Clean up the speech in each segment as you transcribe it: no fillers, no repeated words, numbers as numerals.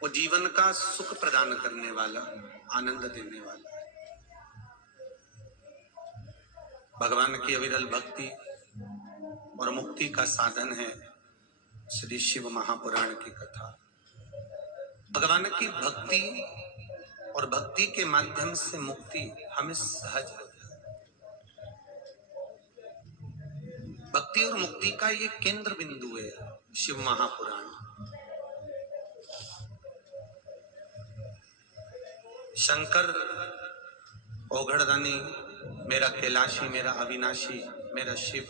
वो जीवन का सुख प्रदान करने वाला, आनंद देने वाला है। भगवान की अविरल भक्ति और मुक्ति का साधन है श्री शिव महापुराण की कथा। भगवान की भक्ति और भक्ति के माध्यम से मुक्ति हमें सहज हो जाए। भक्ति और मुक्ति का ये केंद्र बिंदु है शिव महापुराण। शंकर ओघड़दानी, मेरा कैलाशी, मेरा अविनाशी, मेरा शिव,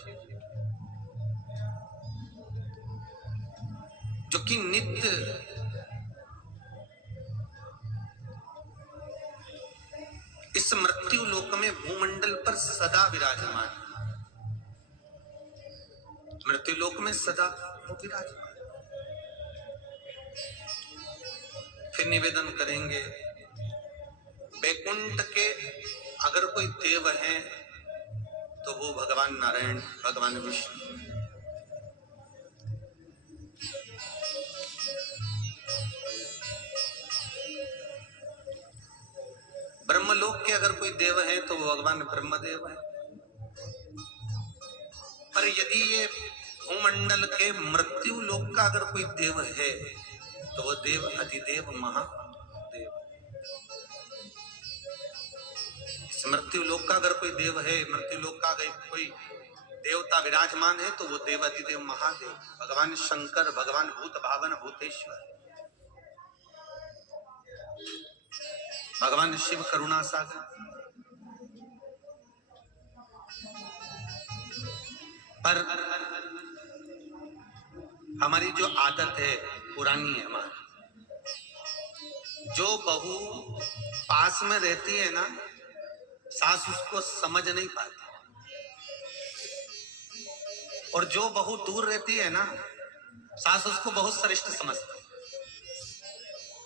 जो कि नित्य इस मृत्यु लोक में भूमंडल पर सदा विराजमान, मृत्यु लोक में सदा विराजमान। फिर निवेदन करेंगे, वैकुंठ के अगर कोई देव है तो वो भगवान नारायण, भगवान विष्णु। ब्रह्मलोक के अगर कोई देव है तो वो भगवान ब्रह्मदेव है। पर यदि ये भूमंडल के मृत्यु लोक का अगर कोई देव है तो वो देव अधिदेव महादेव। इस मृत्यु लोक का अगर कोई देव है, मृत्यु लोक का अगर कोई देवता विराजमान है तो वो देव अधिदेव महादेव, भगवान शंकर, भगवान भूत भावन भूतेश्वर, भगवान शिव करुणा सागर। पर हमारी जो आदत है पुरानी है हमारी, जो बहू पास में रहती है ना, सास उसको समझ नहीं पाती, और जो बहू दूर रहती है ना, सास उसको बहुत श्रेष्ठ समझती है।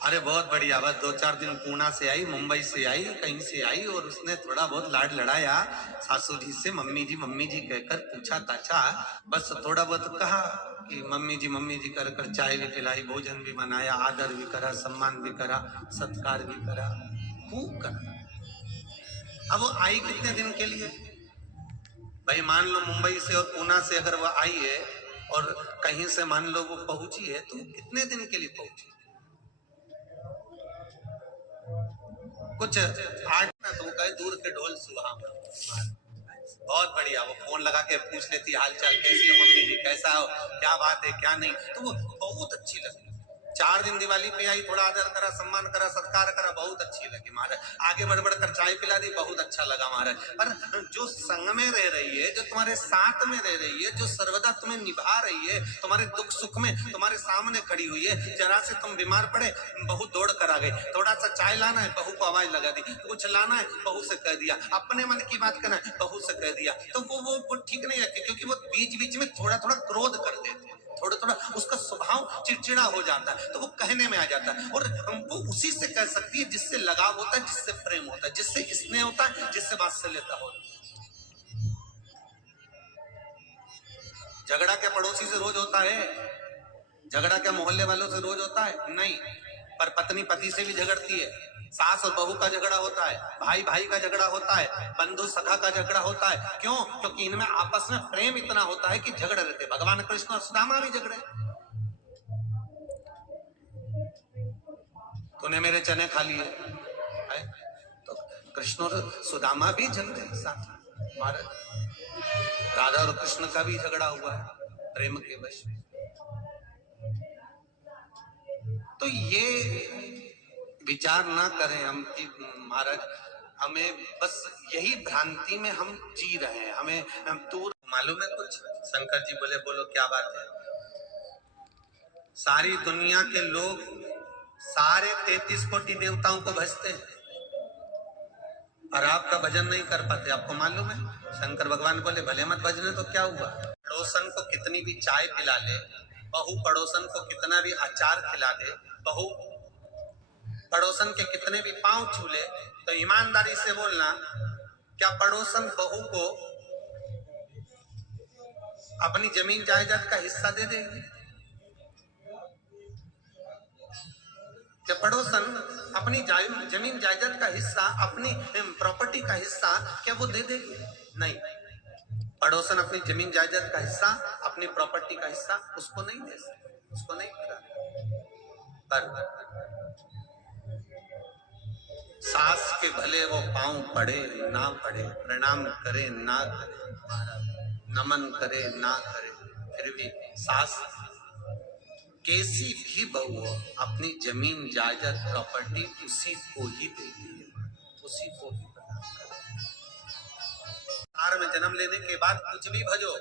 अरे बहुत बढ़िया, बस 2-4 दिन पूना से आई, मुंबई से आई, कहीं से आई, और उसने थोड़ा बहुत लाड लड़ाया सासू जी से, मम्मी जी कहकर पूछा ताछा, बस थोड़ा बहुत कहा कि मम्मी जी कर कर चाय भी पिलाई, भोजन भी बनाया, आदर भी करा, सम्मान भी करा, सत्कार भी करा, खूब करा। अब वो आई कितने दिन के लिए? भाई मान लो मुंबई से और पूना से अगर वो आई है और कहीं से मान लो वो पहुंची है, तो कितने दिन के लिए पहुंची? कुछ 8 ना, तो वो कहे दूर के ढोल सुहावना। बहुत बढ़िया, वो फोन लगा के पूछ लेती हाल चाल, कैसी हो मम्मी जी, कैसा हो, क्या बात है क्या नहीं, तो वो बहुत अच्छी लगी। 4 दिन दिवाली पे आई, थोड़ा आदर करा, सम्मान करा, सत्कार करा, बहुत अच्छी लगी महाराज। आगे बढ़ बढ़ कर चाय पिला दी, बहुत अच्छा लगा महाराज। पर जो संग में रह रही है, जो तुम्हारे साथ में रह रही है, जो सर्वदा तुम्हें निभा रही है, तुम्हारे दुख सुख में तुम्हारे सामने खड़ी हुई है, जरा से तुम बीमार पड़े, बहू दौड़ कर आ गई, थोड़ा सा चाय लाना है, बहू को आवाज लगा दी, कुछ लाना है, बहू से कह दिया, अपने मन की बात करना है, बहू से कह दिया, तो वो ठीक नहीं रहती, क्योंकि वो बीच बीच में थोड़ा थोड़ा क्रोध कर देती है, थोड़ा थोड़ा उसका स्वभाव चिड़चिड़ा हो जाता है, तो वो कहने में आ जाता है। और वो उसी से कह सकती है जिससे लगाव होता है, जिससे प्रेम होता है, जिससे स्नेह होता है, जिससे वात्सल्यता होता है। झगड़ा क्या पड़ोसी से रोज होता है? झगड़ा क्या मोहल्ले वालों से रोज होता है? नहीं। पर पत्नी पति से भी झगड़ती है, सास और बहू का झगड़ा होता है, भाई भाई का झगड़ा होता है, बंधु सखा का झगड़ा होता है। क्यों? क्योंकि इनमें आपस में प्रेम इतना होता है कि झगड़ रहते। भगवान कृष्ण और सुदामा भी झगड़े, तूने मेरे चने खा लिए, तो कृष्ण और सुदामा भी झगड़े साथ में। महाराज राधा और कृष्ण का भी झगड़ा हुआ है प्रेम के वश में। तो ये विचार ना करें हम कि महाराज हमें बस यही भ्रांति में हम जी रहे हैं, हमें दूर मालूम है कुछ। शंकर जी बोले, बोलो क्या बात है? सारी दुनिया के लोग सारे 33 कोटि देवताओं को भजते हैं और आपका भजन नहीं कर पाते, आपको मालूम है? शंकर भगवान बोले, भले मत भजने तो क्या हुआ? पड़ोसन को कितनी भी चाय पिला ले, बहू पड़ोसन को कितना भी अचार खिला दे, बहू पड़ोसन के कितने भी पांव छू ले, तो ईमानदारी से बोलना, क्या पड़ोसन बहू को अपनी जमीन जायदाद का हिस्सा दे देगी? पड़ोसन अपनी जमीन जायदाद का हिस्सा, अपनी प्रॉपर्टी का हिस्सा क्या वो दे देगी? नहीं, पड़ोसन अपनी जमीन जायदाद का हिस्सा, अपनी प्रॉपर्टी का हिस्सा उसको नहीं दे सकते, उसको नहीं मिला। पर सास के भले वो पांव पड़े ना पड़े, प्रणाम करे ना करे, नमन करे ना करे, फिर भी सास कैसी भी बहू हो अपनी जमीन जायदाद प्रॉपर्टी उसी को ही देती है, उसी को ही प्रदान करती है। में जन्म लेने के बाद कुछ भी भजो,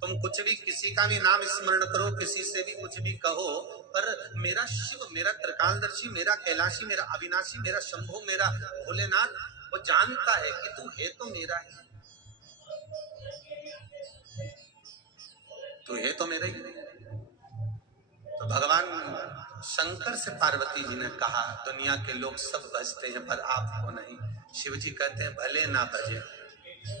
तुम कुछ भी किसी का भी नाम स्मरण करो, किसी से भी कुछ भी कहो, पर मेरा शिव, मेरा त्रिकालदर्शी, मेरा कैलाशी, मेरा अविनाशी, मेरा शंभु, मेरा भोलेनाथ वो जानता है कि तू है तो मेरा ही, तू है तो मेरा ही। तो भगवान शंकर से पार्वती जी ने कहा दुनिया के लोग सब भजते हैं पर आपको नहीं। शिव जी कहते हैं भले ना भजे,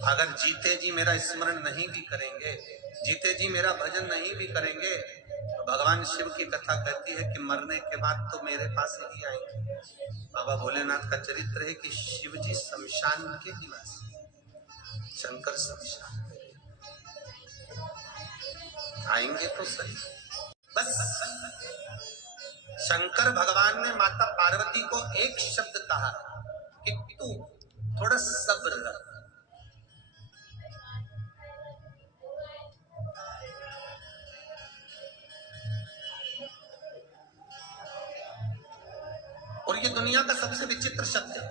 अगर जीते जी मेरा स्मरण नहीं भी करेंगे, जीते जी मेरा भजन नहीं भी करेंगे, तो भगवान शिव की कथा कहती है कि मरने के बाद तो मेरे पास ही आएंगे। बाबा भोलेनाथ का चरित्र है कि शिव जी शमशान के निवासी, शंकर शमशान आएंगे तो सही। बस शंकर भगवान ने माता पार्वती को एक शब्द कहा कि तू थोड़ा सब्र रख। और ये दुनिया का सबसे विचित्र शब्द है,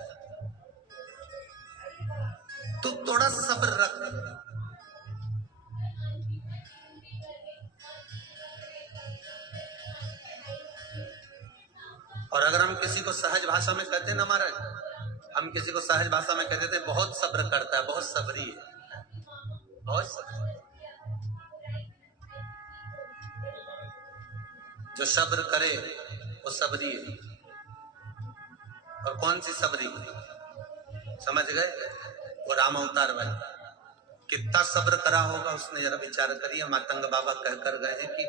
तू थोड़ा सब्र रख। और अगर हम किसी को सहज भाषा में कहते हैं ना महाराज, हम किसी को सहज भाषा में कहते थे बहुत सब्र करता है, बहुत सबरी है, बहुत सब्र। जो सब्र करे वो सबरी है। और कौन सी सबरी? समझ गए? वो राम अवतार वाली। कितना सब्र करा होगा उसने, जरा विचार करिए। मातंग बाबा कहकर गए हैं कि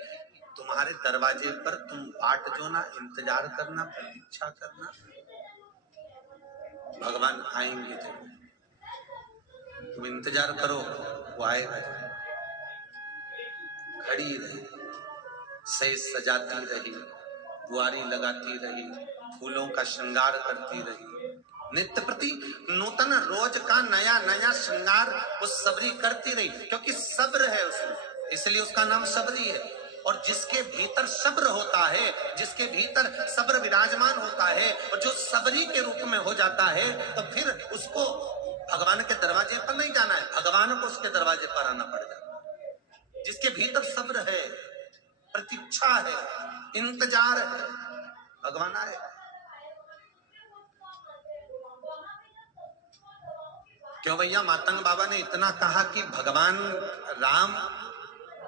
तुम्हारे दरवाजे पर तुम बाट जो ना, इंतजार करना, प्रतीक्षा करना, भगवान आएंगे जरूर, तुम इंतजार करो, वो आएगा जरूर। खड़ी रही, सेज सजाती रही, बुआरी लगाती रही, फूलों का श्रृंगार करती रही, नित्य प्रति नूतन रोज का नया नया श्रृंगार वो सबरी करती रही, क्योंकि सब्र है उसमें, इसलिए उसका नाम सबरी है। और जिसके भीतर सब्र होता है, जिसके भीतर सब्र विराजमान होता है, और जो सबरी के रूप में हो जाता है, तो फिर उसको भगवान के दरवाजे पर नहीं जाना है, भगवान को उसके दरवाजे पर आना पड़ जाता है। जिसके भीतर सब्र है, प्रतीक्षा है, इंतजार है, भगवान आए। क्यों भैया? मातंग बाबा ने इतना कहा कि भगवान राम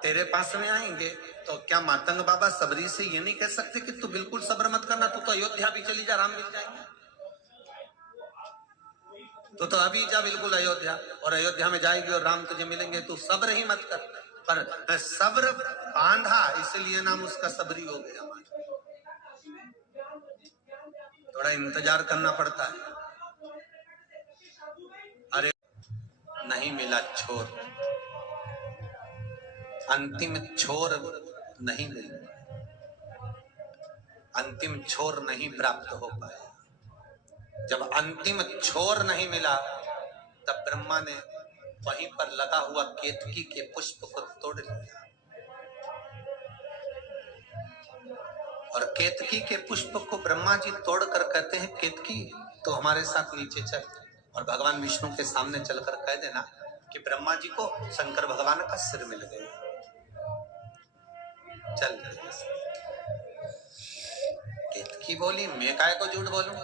तेरे पास में आएंगे, तो क्या मातंग बाबा सबरी से ये नहीं कह सकते कि तू बिल्कुल सब्र मत करना, तू तो अयोध्या भी चली जा, राम मिल जाएंगे, तो अभी जा बिल्कुल अयोध्या, और अयोध्या में जाएगी और राम तुझे मिलेंगे, तू सब्र ही मत कर। पर सब्र बांधा, इसलिए नाम उसका सबरी हो गया। थोड़ा इंतजार करना पड़ता है। अरे नहीं मिला छोर, अंतिम छोर नहीं मिला, अंतिम छोर नहीं प्राप्त हो पाया। जब अंतिम छोर नहीं मिला, तब ब्रह्मा ने वहीं पर लगा हुआ केतकी के पुष्प को तोड़ लिया, और केतकी के पुष्प को ब्रह्मा जी तोड़कर कहते हैं केतकी तो हमारे साथ नीचे चल, और भगवान विष्णु के सामने चलकर कह देना कि ब्रह्मा जी को शंकर भगवान का सिर मिल गया, चल। केतकी बोली मैं काय को झूठ बोलूं,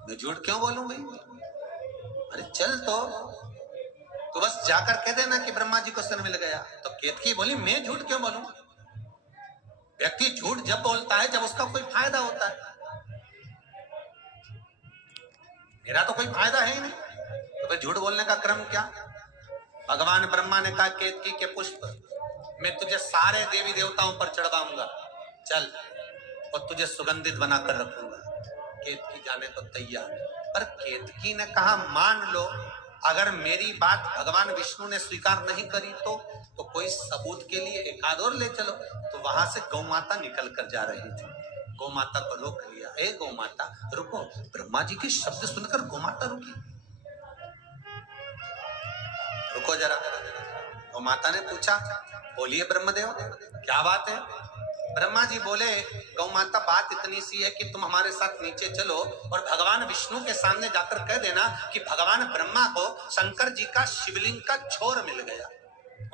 मैं झूठ क्यों बोलूं भाई? अरे चल तो बस जाकर कह देना कि ब्रह्मा जी को सिर मिल गया। तो केतकी बोली मैं झूठ क्यों बोलूं? व्यक्ति झूठ जब बोलता है जब उसका कोई फायदा होता है, मेरा तो कोई फायदा है ही नहीं, तो फिर झूठ बोलने का क्रम क्या? भगवान ब्रह्मा ने कहा केतकी के पुष्प मैं तुझे सारे देवी देवताओं पर चढ़वाऊंगा, चल। और तुझे सुगंधित बनाकर रखूंगा। केतकी जाने को तैयार, पर केतकी ने कहा मान लो अगर मेरी बात भगवान विष्णु ने स्वीकार नहीं करी तो कोई सबूत के लिए एक आध और ले चलो। तो वहां से गौ माता निकल कर जा रही थी। गौ माता को रोक लिया, ए गौ माता रुको। ब्रह्मा जी के शब्द सुनकर गौ माता रुकी, रुको जरा। गौ माता ने पूछा बोलिए ब्रह्मदेव क्या बात है। ब्रह्मा जी बोले गौ माता बात इतनी सी है कि तुम हमारे साथ नीचे चलो और भगवान विष्णु के सामने जाकर कह देना कि भगवान ब्रह्मा को शंकर जी का शिवलिंग का छोर मिल गया,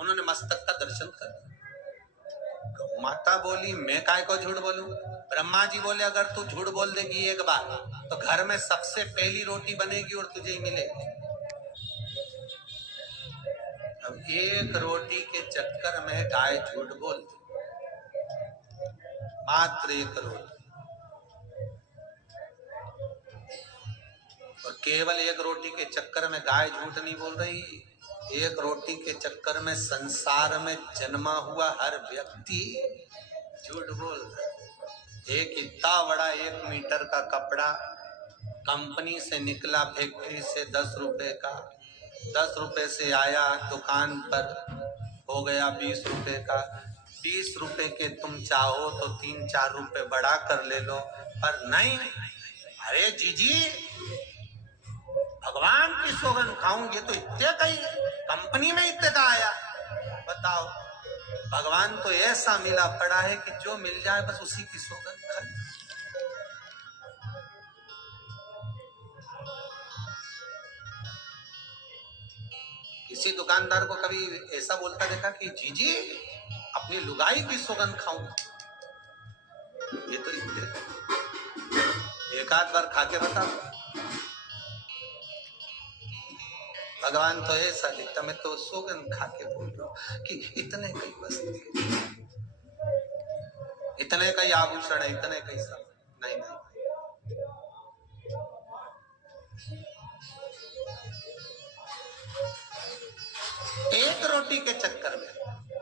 उन्होंने मस्तक का दर्शन कर दिया। गौ माता बोली मैं काय को झूठ बोलूं। ब्रह्मा जी बोले अगर तू झूठ बोल देगी एक बार तो घर में सबसे पहली रोटी बनेगी और तुझे ही मिलेगी। अब एक रोटी के चक्कर में गाय झूठ बोलती, मात्र एक रोटी, और केवल एक रोटी के चक्कर में गाय झूठ नहीं बोल रही, एक रोटी के चक्कर में संसार में जन्मा हुआ हर व्यक्ति झूठ बोल रहा है। एक इतना बड़ा 1 मीटर का कपड़ा कंपनी से निकला, फैक्ट्री से 10 रुपए का, 10 रुपए से आया दुकान पर हो गया 20 रुपए का। 20 रुपए के तुम चाहो तो 3-4 रुपए बढ़ा कर ले लो, पर नहीं। अरे जीजी भगवान की सौगंध खाऊंगे तो इतने का ही, कंपनी में इतने का आया। बताओ भगवान तो ऐसा मिला पड़ा है कि जो मिल जाए बस उसी की सौगंध खाए। किसी दुकानदार को कभी ऐसा बोलता देखा कि जीजी अपनी लुगाई की सौगंध खाऊं? ये तो एक आध बार खा के बता। भगवान तो ऐसा दिखता, मैं तो सौगंध खा के बोल रहा हूं कि इतने कई वस्तु, इतने कई आभूषण है, इतने कई सब नहीं। एक रोटी के चक्कर में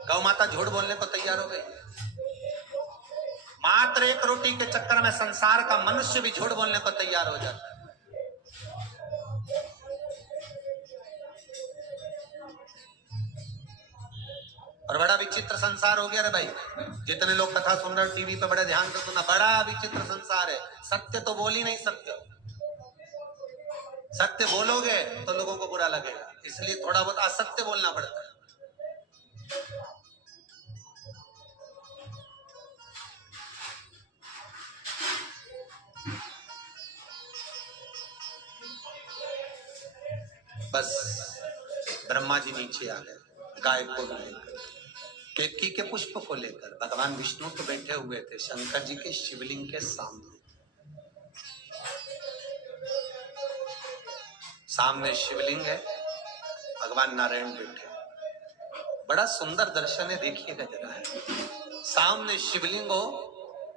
गौ माता झूठ बोलने को तैयार हो गई। मात्र एक रोटी के चक्कर में संसार का मनुष्य भी झूठ बोलने को तैयार हो जाता है। और बड़ा विचित्र संसार हो गया रे भाई। जितने लोग कथा सुन रहे टीवी पे बड़े ध्यान से सुनना, बड़ा विचित्र संसार है। सत्य तो बोल ही नहीं सकते, सत्य बोलोगे तो लोगों को बुरा लगेगा, इसलिए थोड़ा बहुत असत्य बोलना पड़ता है। बस ब्रह्मा जी नीचे आ गए, गाय को लेकर, केतकी के पुष्प को लेकर। भगवान विष्णु तो बैठे हुए थे शंकर जी के शिवलिंग के सामने। सामने शिवलिंग है, भगवान नारायण बैठे, बड़ा सुंदर दर्शन है, देखिएगा जरा है। सामने शिवलिंग हो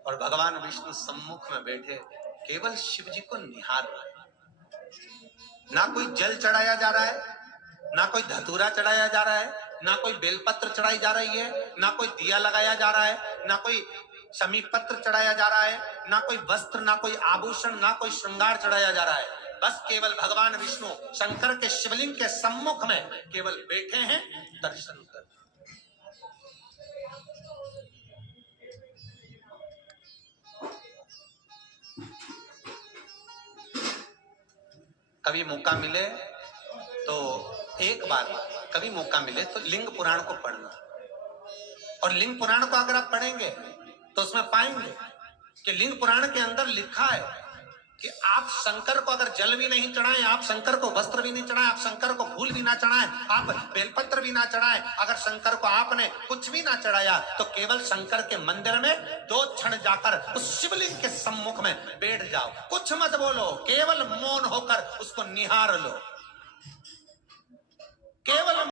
और भगवान विष्णु सम्मुख में बैठे, केवल शिव जी को निहार रहे हैं। ना कोई जल चढ़ाया जा रहा है, ना कोई धतूरा चढ़ाया जा रहा है, ना कोई बेलपत्र चढ़ाई जा रही है, ना कोई दिया लगाया जा रहा है, ना कोई समीप पत्र चढ़ाया जा रहा है, ना कोई वस्त्र, ना कोई आभूषण, ना कोई श्रृंगार चढ़ाया जा रहा है। बस केवल भगवान विष्णु शंकर के शिवलिंग के सम्मुख में केवल बैठे हैं, दर्शन कर। कभी मौका मिले तो एक बार, कभी मौका मिले तो लिंग पुराण को पढ़ना। और लिंग पुराण को अगर आप पढ़ेंगे तो उसमें पाएंगे कि लिंग पुराण के अंदर लिखा है कि आप शंकर को अगर जल भी नहीं चढ़ाएं, आप शंकर को वस्त्र भी नहीं चढ़ाएं, आप शंकर को फूल भी ना चढ़ाएं, आप बेलपत्र भी ना चढ़ाएं, अगर शंकर को आपने कुछ भी ना चढ़ाया तो केवल शंकर के मंदिर में 2 क्षण जाकर उस शिवलिंग के सम्मुख में बैठ जाओ। कुछ मत बोलो, केवल मौन होकर उसको निहार लो, केवल